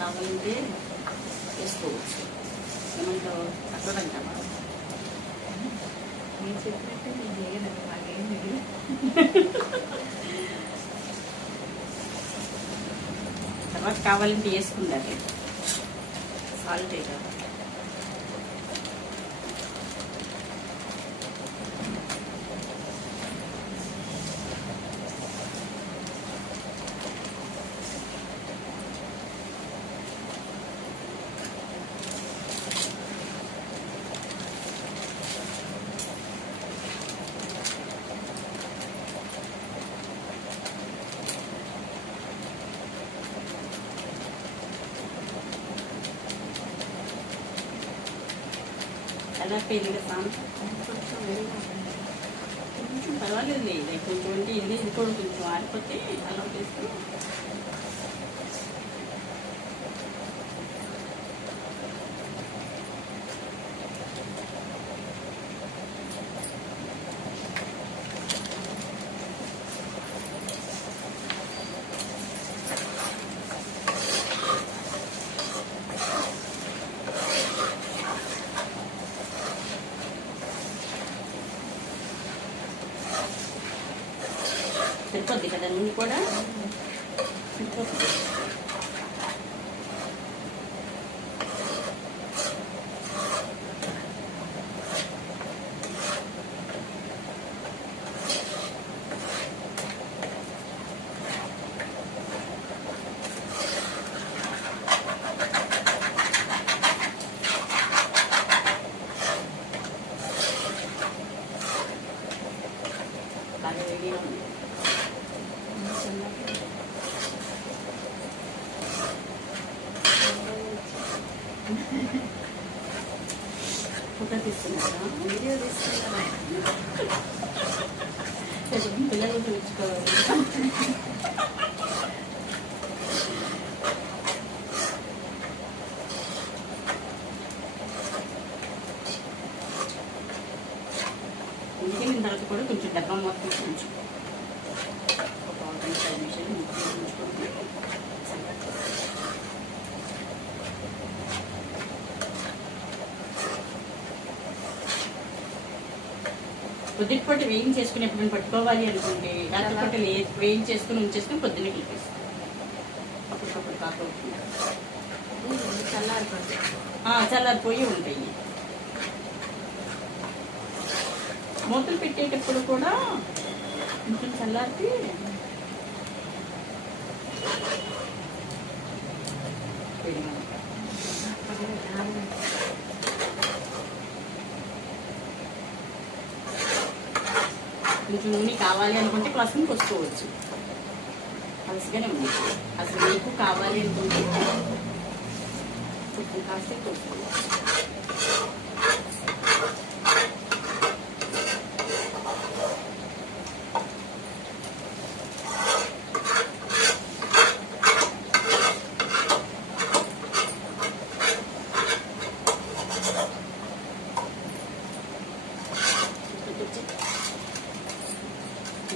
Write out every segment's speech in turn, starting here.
కావాలంటే వేసుకోవచ్చు. ఏమంటావు? అట్లంటావా? నేను చెప్పినట్టే నేను చేయను, మాకేం తెలియదు. తర్వాత కావాలంటే వేసుకుంటారు సాల్ట్ వేయాలి. ఎలా పెరిగి కొంచెం పర్వాలేదు లేదు, కొంచెం అంటే ఇది కూడా కొంచెం ఆరిపోతే అలా వేస్తూ సరిపోద్ది కదా నూనె కూడా సరిపోతుంది. బాగా వేడిగా ఉంది. ఫోటో తీస్తున్నారా? వీడియో తీసుకున్నాను. పిల్లలు చూసుకోవాలి. అందుకే నేను తర్వాత కూడా కొంచెం డబ్బా మొత్తం కొంచెం ఒక 5 నిమిషాలు ఉంచుకుంటే పొద్దుటిపూట వేయించేసుకుని ఎప్పుడైనా పట్టుకోవాలి అనుకుంటే రాత్రిపూట వేయించేసుకుని ఉంచేసుకుని పొద్దున్నే కలిపేస్తాం. అప్పటికప్పుడు కాకపోతుంది. చల్లారిపోయి ఉంటాయి. మూతలు పెట్టేటప్పుడు కూడా కొంచెం చల్లారితే కొంచెం నూనె కావాలి అనుకుంటే క్లాస్ని పోసుకోవచ్చు. అలసిగానే ఉంది. అసలు మీకు కావాలి అనుకుంటే కొంచెం కాస్తే పోసుకోవచ్చు.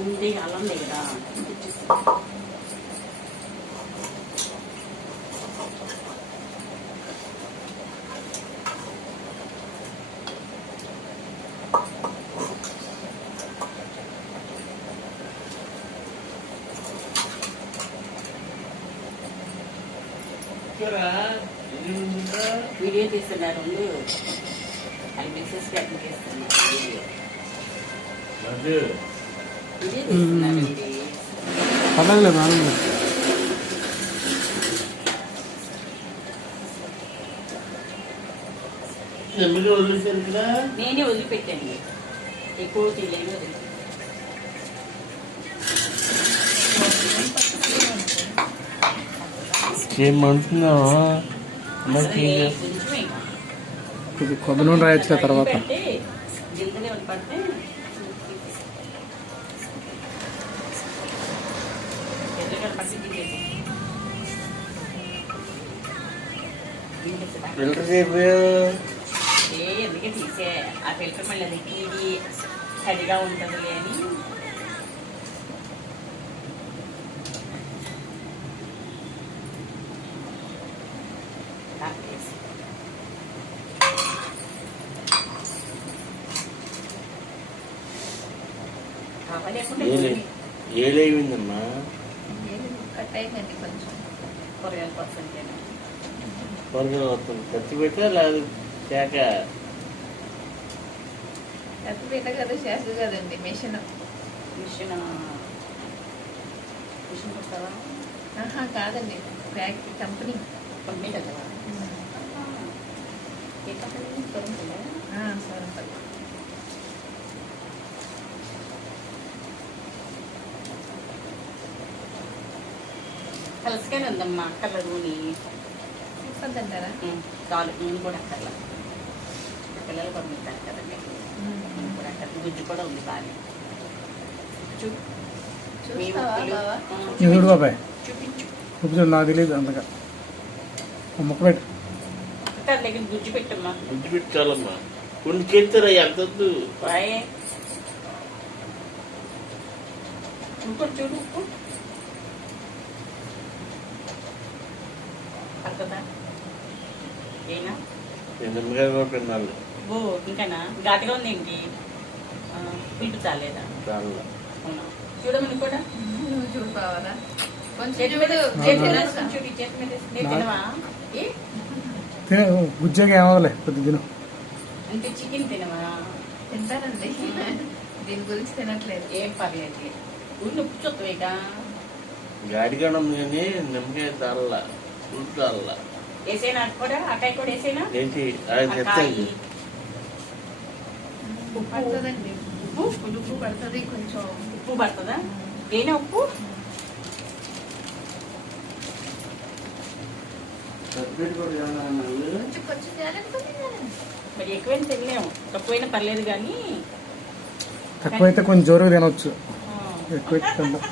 ముందే అల్లం లేదా వీడియో తీస్తున్నారు. అది మెసేజ్కి అట్లా చేస్తున్నారు. వీడియో తీస్తున్నారండి. నేనే వదిలిపెట్టాను, ఎక్కువ తీయలేదు. కొద్ది నూనె రాయొచ్చు తర్వాత. ఎందుకే తీసే ఆ ఫిల్టర్ మళ్ళీ అది టీవీ తడిగా ఉంటుంది అని కాకేసి కావాలేకుంటే ఏలేమిందమ్మా. కట్ అయిందండి కొంచెం. కూరగాయల పర్సెంటేనా త్వరగా వస్తుంది. ఖర్చు పెట్టా లేదు శాఖ. కత్తిపీట కదా చేసు కదండి మిషన్. మిషన్ మిషన్ కొడతావా ఆహా కాదండి, ఫ్యాక్టరీ కంపెనీ. కంపెనీ కదా ఏ కంపెనీ తొలగిందా సరే. కలసుకొని ఉందమ్మా కలర్ నూనె చెప్పద్దంటారా? చాలు నూనె కూడా అక్కర్లా పిల్లలు పంపిస్తారు కదండి నూనె కూడా అక్కడ గుజ్జు కూడా ఉంది బాగా చూస్తావా బావా? చూడు బాబాయ్, చూపించు చూపించు. నాకు తెలియదు అంతగా. ముక్క పెట్టు. దాని దగ్గర గుజ్జు పెట్టమ్మా గుడ్డు పెట్టాలమ్మా. కొన్ని చేస్తారా ఎంత బాయ్ ఇంకోటి చూడు ఉప్పు పడుతుందా ఏనా నిమ్మకాయ కూడా తినాలి. ఓ ఇంకానా ఘాటుగా ఉంది ఏంటి పులుపు చాలేదా చాలా అవునా చూడమని కూడా నువ్వు చూడు బావాలా? కొంచెం చేతి చూడు. మీద చేతి మీద వేసుకొని చూడు ఈ చేతి మీద వేసుకొని. నేను తినవా ఏ తినే గుజ్జాగా ఏమవలే కొద్ది తిను. అంటే చికెన్ తినవా తింటానండి, దీని గురించి తినట్లేదు. ఏం పర్లేదు ఊరిని ఉప్పు చూస్తావేగా గాడిగడం కానీ నిమ్మకాయ తారలా ఉప్పు తారలా వేసేనా కూడా అకాయ కూడా వేసేనా ఏంటి అది తెచ్చాను. ఉప్పు పడుతుందండి, ఉప్పు ఉప్పు పడుతుంది కొంచెం. ఉప్పు పడుతుందా ఏనా ఉప్పు కొంచెం కొంచెం తినాలనుకుంటే మరి ఎక్కువైనా తినలేము తక్కువైనా పర్లేదు కానీ తక్కువైతే కొంచెం జోరుగా తినవచ్చు, ఎక్కువైతే తిందాం.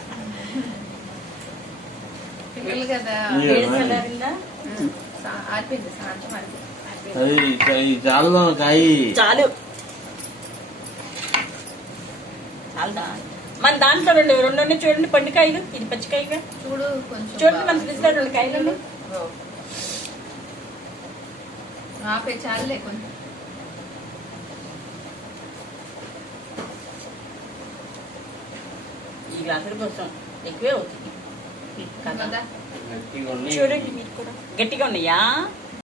పిల్లలు కదా. వేడి చల్లారిందా ఆరిపోయింది, సాయంత్రం ఆరిపోయింది. అది చాలా కాయి చాలు చాలదా మన దాంట్లో రెండు ఉన్నాయి చూడండి పండుకాయలు ఇది పచ్చికాయగా చూడు కొంచెం చూడండి మన బాగా. ఫ్రిడ్జ్ లో 2 కాయలు ఉన్నాయి. ఓ. ఆపే చాలులే కొంచెం. ఈ గ్లాసుల కోసం ఎక్కువే అవుతుంది కదా కదా గట్టిగా ఉన్నాయి. చూడండి మీరు కూడా గట్టిగా ఉన్నాయా